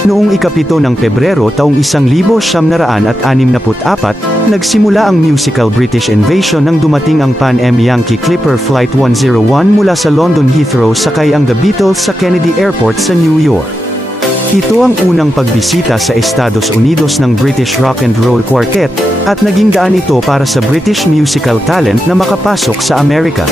Noong ika-7 ng Pebrero taong 1964, nagsimula ang musical British Invasion nang dumating ang Pan Am Yankee Clipper Flight 101 mula sa London Heathrow sakay ang The Beatles sa Kennedy Airport sa New York. Ito ang unang pagbisita sa Estados Unidos ng British Rock and Roll Quartet, at naging daan ito para sa British musical talent na makapasok sa Amerika.